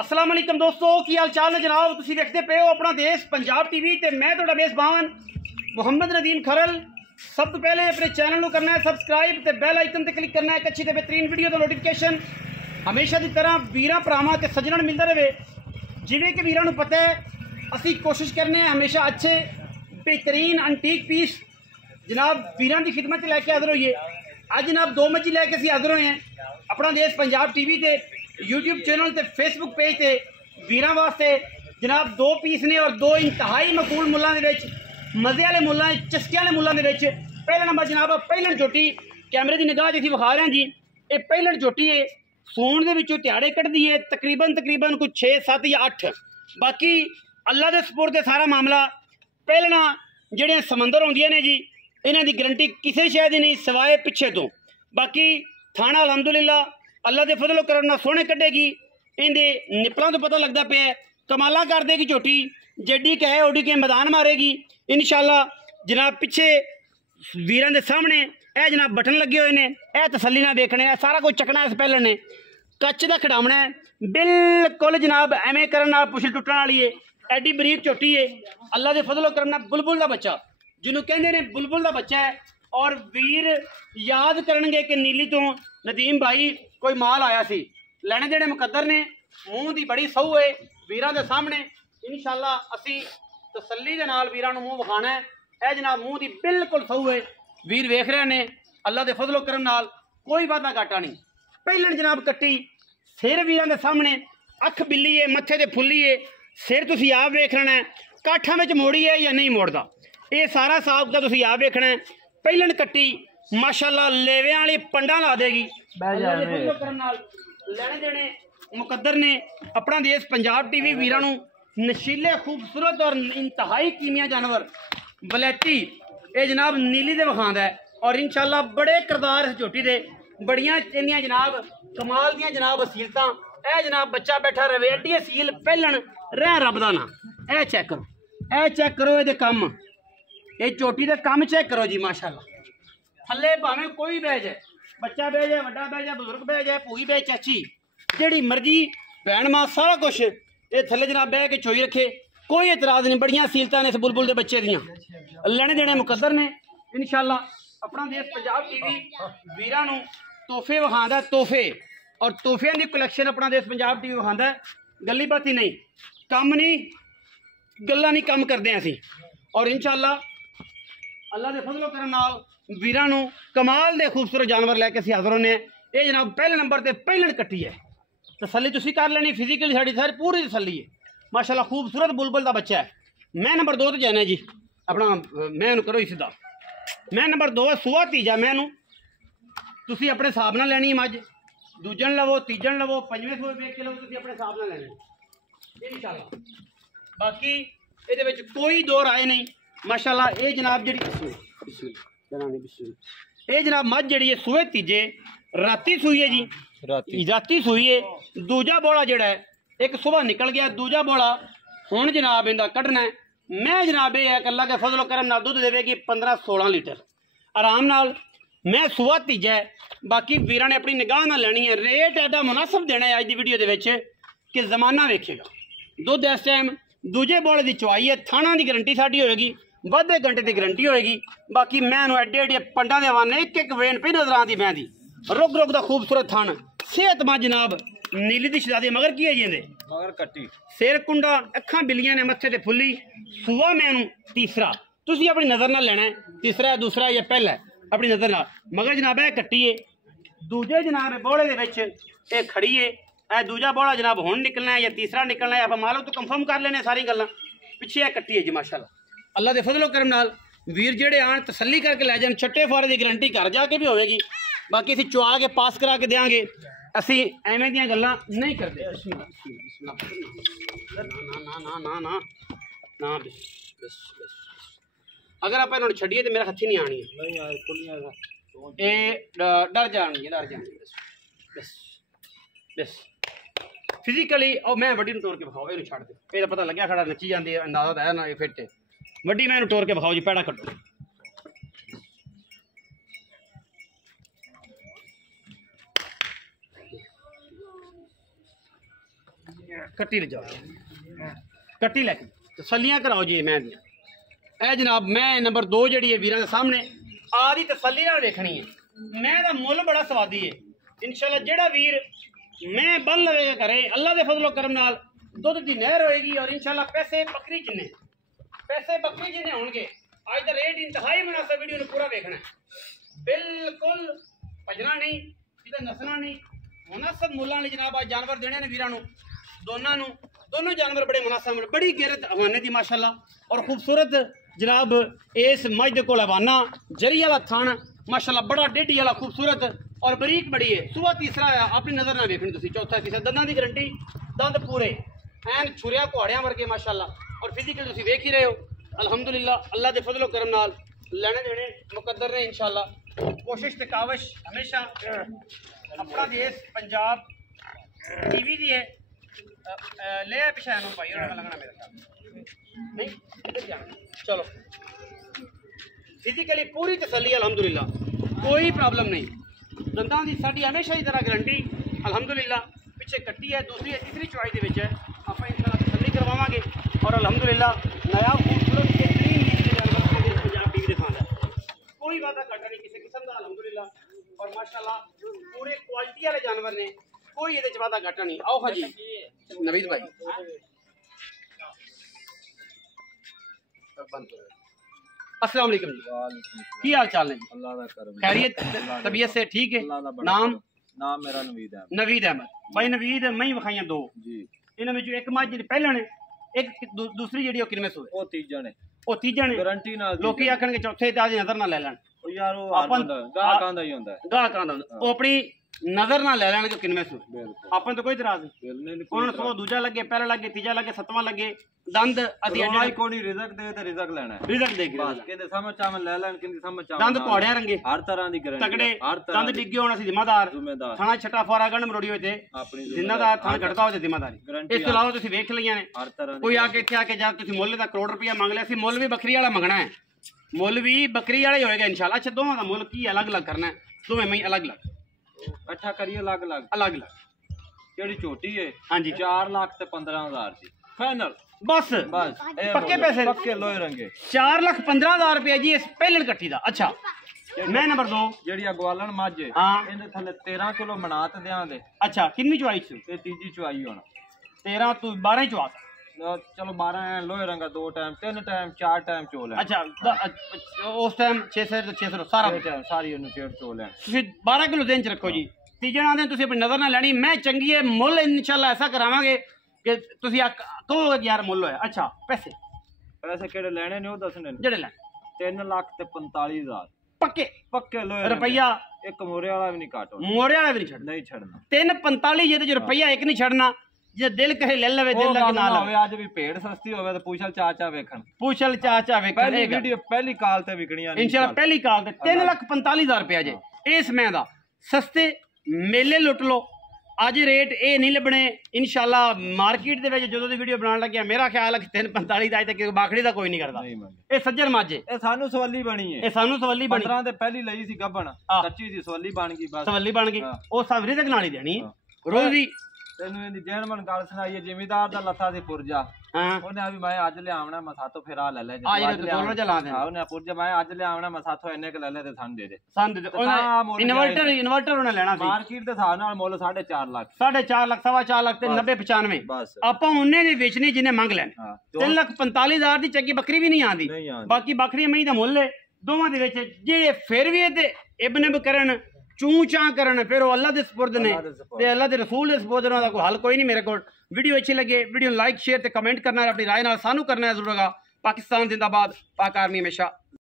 अस्सलाम वालेकुम दोस्तों, की हाल चाल है जनाब। तुसीं देखते पे हो अपना देश पंजाब टीवी ते मैं तुहाडा मेज़बान मुहम्मद नदीम खरल। सब तो पहले अपने चैनल को करना है सबसक्राइब ते बैल आइकन ते क्लिक करना है। एक अच्छी ते बेहतरीन वीडियो का नोटिफिकेशन हमेशा की तरह वीरां भरावां ते सज्जणां मिलता रहे। जिवें कि वीरां नूं पता है असीं कोशिश करने हमेशा अच्छे बेहतरीन एंटीक पीस जनाब वीरां की खिदमत लैके हाजिर होइए। अज जनाब दो मच्छी लैके असीं हाजिर होए हैं अपना देश पंजाब टीवी ते यूट्यूब चैनल ते फेसबुक पेज ते वीरां वास्ते जनाब दो पीस ने और दो इंतहाई मकबूल मुल्लां दे विच मज़े वाले मुल्लां चस्के वाले मुल्लां दे विच। पहला नंबर जनाब पहलन झोटी कैमरे की निगाह च विखा रहे हैं जी। ये पहलन झोटी है सूण दे विचों ध्याड़े कटदी है तकरीबन कुछ 6 7 या 8। बाकी अल्लाह दे सपुर्द है सारा मामला। पहलना जिहड़ियां समंदर होंदियां ने जी इन्हां दी गारंटी किसी शय दी नहीं सिवाए पिछे तो। बाकी थाना अलहमदुलिल्लाह अल्लाह के फजलो करम नाल सोहने कड्ढेगी। इहदे निपलों तो पता लगता पे कमाला कर देगी झोटी जेडी कहे ओडी के मैदान मारेगी इंशाअल्लाह। जनाब पिछे वीरां दे सामने ए जनाब बटन लगे हुए ने, ए तसल्ली नाल देखने सारा कुछ चकना इस पहले ने कच का खिडावना है बिल्कुल जनाब एवें करन नाल पुछ टुटण वाली है। एडी बरीक झोटी है अल्लाह के फजलो करम नाल बुलबुल का बच्चा जिन्हों कहते हैं बुलबुल का बच्चा है। और वीर याद करनगे कि नीली तो नदीम भाई कोई माल आया सी लैने देने मुकद्दर ने मूँह की बड़ी सहू है वीरां दे सामने इंशाअल्लाह असी तसल्ली दे नाल वीरां नूं मूँह विखाना है। ए जनाब मूँह की बिल्कुल सहू है वीर वेख रहे ने अल्लाह के फजलो करम नाल कोई वादा घाटा नहीं। पहलन जनाब कट्टी सिर वीरां दे सामने अख बिल्ली है मत्थे ते फुल्ली है सिर तुसीं आप वेख लेना है काठा में मोड़ी है या नहीं मोड़दा ये सारा साहब का तुसीं आप वेखना है। पहलन कट्टी माशाअल्लाह लेवे वाली पंडा ला देगी लैने देने मुकद्दर ने अपना देश पंजाब टीवी वीरां नूं नशीले खूबसूरत और इंतहाई कीमिया जानवर बलैती ये जनाब नीली दे विखांदा है। और इंशाअल्लाह बड़े किरदार इस झोटी दे बड़ियां इहदियां जनाब कमाल दियां जनाब असीलतां। ए जनाब बच्चा बैठा रवे एडी असील पहलन रह रब दा ना। ए चेक करो ये कम ये झोटी दे कम चेक करो जी माशाअल्लाह। थल्ले भावें कोई बह जाए बच्चा बह जाए वड्डा बह जाए बुजुर्ग बह जाए भूई बह चाची जिहड़ी मर्जी भैन मां सारा कुछ ये थल्ले जनाब बह के चोई रखे कोई एतराज नहीं। बड़ियां सीलतां ने इस बुलबुल के बच्चे दियां लैने देने मुकद्दर ने इंशाअल्लाह। अपना देश पंजाब टीवी वीरां नूं तोहफे विखांदा तोहफे और तोहफियां दी कलैक्शन अपना देश पंजाब टीवी विखांदा गल्ली बाती नहीं कम नहीं गल्लां नहीं कम करदे असीं। और इंशाअल्लाह अल्लाह के फजलो करम नाल वीरां नूं कमाल दे खूबसूरत जानवर लैके असीं हाज़र होने। ये जनाब पहले नंबर ते पहलन कट्टी है तसल्ली तुसीं कर लेनी फिजिकली साड़ी सारी पूरी तसल्ली है माशाअल्लाह। खूबसूरत बुलबुल का बच्चा है। मैं नंबर 2 ते जाना जी अपना मैं करो ही सीधा मैं नंबर 2 सूआ तीजा मैं तुसीं अपने हिसाब नाल लैनी मझ दूजन लवो तीजन लवो पंजवें सूए वेख के लवो तुसीं अपने हिसाब नाल लैनी इंशाअल्लाह। बाकी इहदे विच कोई दो राय नहीं माशाअल्लाह। ये जनाब जी ये जनाब मझ जी सूए तीजे राती सूई है जी राती सूई है। दूजा बोला जोड़ा है एक सुबह निकल गया दूजा बोला हुण जनाब इहदा कढ़ना है। मैं जनाब ये है अल्लाह के फजलो करम नाल दुध देवेगी 15-16 लीटर आराम नाल। मैं सूआ तीजा है बाकी वीरां ने अपनी निगाह नाल लैनी है। रेट एडा मुनासिब देना है अज की वीडियो दे विच कि जमाना वेखेगा। दुध इस टाइम दूजे बोले की चवाई है थाना की गारंटी साडी होएगी वाधे घंटे की गारंटी होएगी। बाकी मैं एडे एडे पंडा दे हवाने एक वेन पे नजर आती मैं दी रुक दा खूबसूरत थान सेहतमंद जनाब नीली दी शहजादी मगर की है जी मगर कट्टी सिर कुंडा अखां बिल्लियां ने मत्थे ते फुल्ली सूआ मैनू तीसरा तुसीं अपनी नज़र नाल लेना है तीसरा दूसरा या पहला अपनी नज़र नाल मगर जनाब है कट्टी है। दूजे जनाब बोले दे विच ये खड़ी है ए दूजा बोला जनाब हुण निकलना है या तीसरा निकलना है आप मालो तो कंफर्म कर लेने सारी गल्लां पिछे है कट्टी है जी माशाअल्लाह। अल्लाह के फजलो करम नाल वीर जेड़े आन तसल्ली करके लै जान छट्टे फारे की गारंटी घर जाके भी होगी। बाकी असीं चुआ के पास करा के देंगे असीं एवें दियां गल्लां नहीं करते। ना अगर आप इन्होंने छड्डिए तो मेरा हथी नहीं आनी है डर जानी बस बस फिजिकली और मैं वड्डी तोड़ के विखाओ ये छड़ दो ये पता लग्या खड़ा नच्ची जाती है अंदाजा तो है ना ये फिट वड्डी मैं तोड़ के विखाओ जी पैड़ा कट्टो कट्टी ले जाओ, कट्टी लैके तसलियां कराओ जी। मैं दियां ए जनाब, मैं नंबर 2 जी वीर सामने आदि तसली देखनी है। मैं का मुल बड़ा स्वादी है इंशाल्लाह। जेड़ा वीर मैं बन लवेगा करे अल्लाह के फजलो करम नाल दुध की नहर होएगी और इंशाल्लाह पैसे बकरी जिन्ने होंगे। आज का रेट इंतहाई मुनासिब, वीडियो ने पूरा देखना है, बिल्कुल भजना नहीं, किते नसना नहीं, मुनासिब मुल्लां ने जनाब आज जानवर देने ने वीरां नूं दोनों जानवर बड़े मुनासिब, बड़ी गैरत हवाने की माशाल्लाह और खूबसूरत जनाब। इस मज दे कोल हवाना जरी वाला थान माशाल्लाह बड़ा डेढ़ी वाला खूबसूरत और बरीक बड़ी है। सुबह तीसरा आया अपनी नज़र ना वेखनी तुसीं, चौथा तीसरा दंदां की गारंटी, दंद पूरे एन छुरिया घोड़ियां वर्गे माशाल्लाह और फिजिकल तुसीं वेख ही रहे हो। अल्हम्दुलिल्लाह अल्लाह के फजलो करम नाल लेने देने मुकद्दर ने इंशाल्लाह। कोशिश ते काविश हमेशा अपना देश पंजाब टीवी दी है। ले पिछा भाई लगना मेरे ख्याल नहीं, चलो फिजिकली पूरी तसल्ली अल्हम्दुलिल्लाह, कोई प्रॉब्लम नहीं। दंदां की साडी हमेशा ही तरह गारंटी अल्हम्दुलिल्लाह। पिछे कट्टी है, दूसरी है, तीसरी चौई दे विच है, आप इंशाल्लाह तसल्ली करवावांगे और अल्हम्दुलिल्लाह नया खूबसूरत बेहतरीन जानवर पंजाब टीवी दिखाना है। कोई वादा घाटा नहीं किसी किस्म का अल्हम्दुलिल्लाह और माशाल्लाह पूरे क्वालिटी वाले जानवर ने, कोई ये वादा घाटा नहीं। आओ हाँ जी नवीद भाई, अस्सलाम वालेकुम जी, की हाल चाल है जी? अल्लाह दा करम, खैरियत तबीयत से ठीक है? नाम मेरा नवीद है। नवीद अहमद भाई। नवीद मैं विखाइया 2 जी, इन्हां विच एक मझ जी पहले ने, एक दूसरी जेडी किनवे सो ओ तीजा ने, गारंटी नाल लोकी आखणगे चौथे ते आज नजर ना ले लैण। ओ यार ओ अपन गाहकां दा ही हुंदा है, गाहकां दा ओ अपनी नजर ना ले लैण कि किनवे सो। अपन तो कोई इतराज नहीं, उन्होंने सो दूजा लगे, पहला लगे, तीजा लगे, सतवां लगे, दंद असी रोई कोनी रिजक दे ते रिजक लेना है, रिजक दे बस कहंदे समझ चावल ले लैण, कहंदे समझ चावल दंद पौड़िया रंगे, हर तरह दी गारंटी, तगड़े हर तरह दंद डिगे होना सी जिम्मेदार, थाना छट्टा फौरा गण मरोड़ी होए थे अपनी जिन्नादार थाना घटका होए जिम्मेदारी। इस तो इलावा तुसीं वेख लईयां ने, हर तरह कोई आके इत्थे आके जा तुसीं मुੱਲ दा करोड़ रुपया मंग लिया सी, मुੱਲ भी बकरी वाला मंगना है, मुੱਲ भी बकरी वाला ही होएगा इंशाल्लाह। अच्छा दोवां दा मुੱਲ की अलग अलग करना है, दोवें में अलग अलग इकट्ठा करिए अलग अलग। जेडी छोटी है हाँ जी 4 लाख ते 15,000 दी फाइनल, बस पक्के पैसे, पक्के लोहे रंगे 4,15,000 रुपया जी इस पहले कट्ठी दा। अच्छा मैं नंबर 2 जेडी अगवालन मझ है हां, इहदे थले 13 किलो मनात देआं दे। अच्छा कितनी चुआई सी? ते तीजी चुआई होना 13 तू 12 ही चुआ, चलो 12 है लोहे रंगा, 2 टाइम 3 टाइम 4 टाइम चोल है। अच्छा उस टाइम 600 सारा टाइम सारी ਉਹਨੂੰ ਚੇੜ ਚੋਲ ਹੈ। ਤੁਸੀਂ 12 ਕਿਲੋ ਦੇਨ ਚ ਰੱਖੋ ਜੀ। ਤੀਜੇ ਨਾਲ ਦੇ ਤੁਸੀਂ ਆਪਣੀ ਨਜ਼ਰ ਨਾਲ ਲੈਣੀ, ਮੈਂ ਚੰਗੀ ਹੈ ਮੁੱਲ ਇਨਸ਼ਾਅੱਲਾ ਐਸਾ ਕਰਾਵਾਂਗੇ ਕਿ ਤੁਸੀਂ ਕਹੋਗੇ ਕਿ ਯਾਰ ਮੁੱਲ ਹੋਇਆ। ਅੱਛਾ ਪੈਸੇ ਕਿਹੜੇ ਲੈਣੇ ਨੇ ਉਹ ਦੱਸਣੇ ਨੇ, ਜਿਹੜੇ ਲੈ 3 ਲੱਖ ਤੇ 45,000 ਪੱਕੇ ਲੋਹੇ ਰੁਪਈਆ, ਇੱਕ ਮੋਰੇ ਵਾਲਾ ਵੀ ਨਹੀਂ ਕਾਟੋ, ਮੋਰੇ ਵਾਲਾ ਵੀ ਨਹੀਂ ਛੱਡਣਾ 345 ਜਿਹਦੇ ਚ ਰੁਪਈਆ ਇੱਕ ਨਹੀਂ ਛੱਡਣਾ। ਜੇ ਦਿਲ ਕਹੇ ਲੈ ਲਵੇ, ਦਿਲ ਲੱਗ ਨਾ ਲਵੇ। ਅੱਜ ਵੀ ਭੇਡ ਸਸਤੀ ਹੋਵੇ ਤੇ ਪੁੱਛਲ ਚਾਚਾ ਵੇਖਣ, ਪੁੱਛਲ ਚਾਚਾ ਵੇਖਣ। ਪਹਿਲੀ ਵੀਡੀਓ ਪਹਿਲੀ ਕਾਲ ਤੇ ਵਿਕਣੀਆਂ ਇੰਸ਼ਾਅੱਲਾ, ਪਹਿਲੀ ਕਾਲ ਤੇ 3,45,000 रुपया ਜੇ ਇਸ ਮੈਂ ਦਾ। ਸਸਤੇ ਮੇਲੇ ਲੁੱਟ ਲੋ, ਅੱਜ ਰੇਟ ਇਹ ਨਹੀਂ ਲੱਭਣੇ ਇੰਸ਼ਾਅੱਲਾ। ਮਾਰਕੀਟ ਦੇ ਵਿੱਚ ਜਦੋਂ ਦੀ ਵੀਡੀਓ ਬਣਾਉਣ ਲੱਗਿਆ ਮੇਰਾ ਖਿਆਲ ਹੈ ਕਿ 345 ਦਾ ਅਜੇ ਤੱਕ ਬਾਖੜੀ ਦਾ ਕੋਈ ਨਹੀਂ ਕਰਦਾ। ਇਹ ਸੱਜਣ ਮਾਝੇ, ਇਹ ਸਾਨੂੰ ਸਵਾਲੀ ਬਣੀ ਹੈ, ਇਹ ਸਾਨੂੰ ਸਵਾਲੀ ਬਣੀ। 15 ਤੇ ਪਹਿਲੀ ਲਈ ਸੀ ਗੱਬਣ, ਕੱਚੀ ਸੀ, ਸਵਾਲੀ ਬਣ ਗਈ, ਬਸ ਸਵਾਲੀ ਬਣ ਗਈ। ਉਹ ਸਭ ਰਿਜ਼ਕ ਨਾਲ ਹੀ ਦੇਣੀ ਰੋਜ਼ ਦੀ। ਤੈਨੂੰ ਇਹਦੀ ਜੈਨਮਨ ਗੱਲ ਸੁਣਾਈਏ, ਜ਼ਿਮੀਦਾਰ ਦਾ ਲੱਥਾ ਸੀ ਪੁਰਜਾ, ਉਹਨੇ ਆ ਵੀ ਮੈਂ ਅੱਜ ਲਿਆਵਣਾ, ਮੈਂ ਸਾਥੋਂ ਫਿਰ ਆ ਲੈ ਲੈ, ਉਹਨੇ ਪੁਰਜਾ ਮੈਂ ਅੱਜ ਲਿਆਵਣਾ, ਮੈਂ ਸਾਥੋਂ ਇੰਨੇ ਕ ਲੈ ਲੈ ਤੇ ਸਾਨੂੰ ਦੇ ਦੇ। ਇਨਵਰਟਰ ਉਹਨੇ ਲੈਣਾ ਸੀ ਮਾਰਕੀਟ ਦੇ ਹਿਸਾਬ ਨਾਲ ਮੁੱਲ 4.5 ਲੱਖ, 4.5 ਲੱਖ, 4.25 ਲੱਖ ਤੇ 90-95 ਆਪਾਂ ਉਹਨੇ ਦੀ ਵੇਚਣੀ ਜਿਹਨੇ ਮੰਗ ਲੈਣਾ। 3,45,000 ਦੀ ਚੰਗੀ ਬੱਕਰੀ ਵੀ ਨਹੀਂ ਆਂਦੀ, ਬਾਕੀ ਬੱਕਰੀਆਂ ਮਹੀਂ ਦਾ ਮੁੱਲ ਹੈ ਦੋਵਾਂ ਦੇ ਵਿੱਚ। ਜੇ ਫਿਰ ਵੀ ਇਹਦੇ ਇਬਨ ਕਰਨ चूं चां करन फिर वो अल्लाह दे सपुर्द ने ते अल्लाह दे रसूल दे सपुर्द ने, कोई हल कोई नहीं मेरे को। वीडियो अच्छी लगे वीडियो लाइक शेयर ते कमेंट करना है, अपनी राय नाल सानू करना है जरूर। पाकिस्तान जिंदाबाद, पाक आर्मी हमेशा।